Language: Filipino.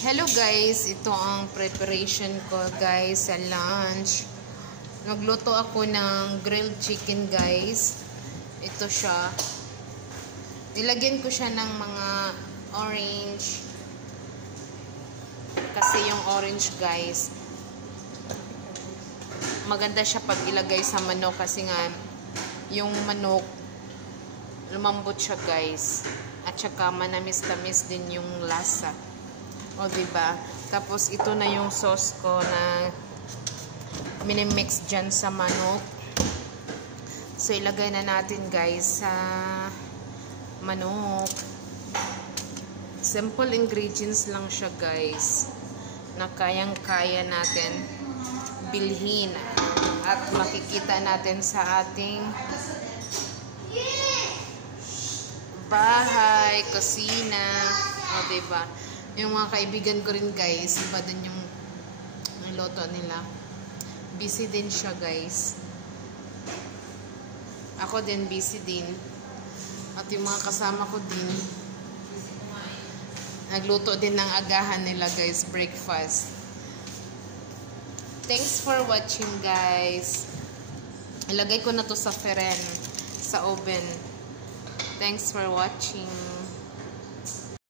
Hello guys, ito ang preparation ko guys sa lunch. Nagluto ako ng grilled chicken guys. Ito siya. Nilagyan ko siya ng mga orange. Kasi yung orange guys, maganda siya pag ilagay sa manok kasi nga yung manok lumambot siya guys. At saka manamis-tamis din yung lasa. O diba? Tapos ito na yung sauce ko na minimix dyan sa manok. So ilagay na natin guys sa manok. Simple ingredients lang siya guys, na kayang-kaya natin bilhin at makikita natin sa ating bahay, kusina. O diba? Yung mga kaibigan ko rin guys, iba din yung loto nila. Busy din siya guys. Ako din busy din. At yung mga kasama ko din, nagluto din ng agahan nila guys, breakfast. Thanks for watching guys. Ilagay ko na to sa feren, sa oven. Thanks for watching.